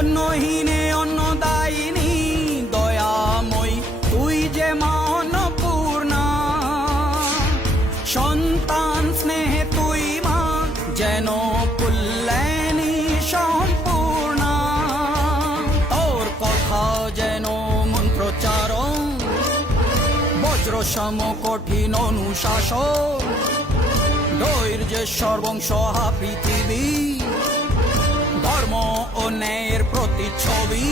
অন্নহীনে অন্নদায়িনী দয়াময়ী তুই যে মা অন্নপূর্ণা। সন্তান স্নেহে তুই মা যেন কল্যাণী সম্পূর্ণা। তোর কথা যেন মন্ত্রোচ্চারণ, বজ্র সম কঠিন অনুশাসন। ধৈর্যের সর্বংসহা পৃথিবী, ধর্ম ও ন্যায়ের প্রতিচ্ছবি।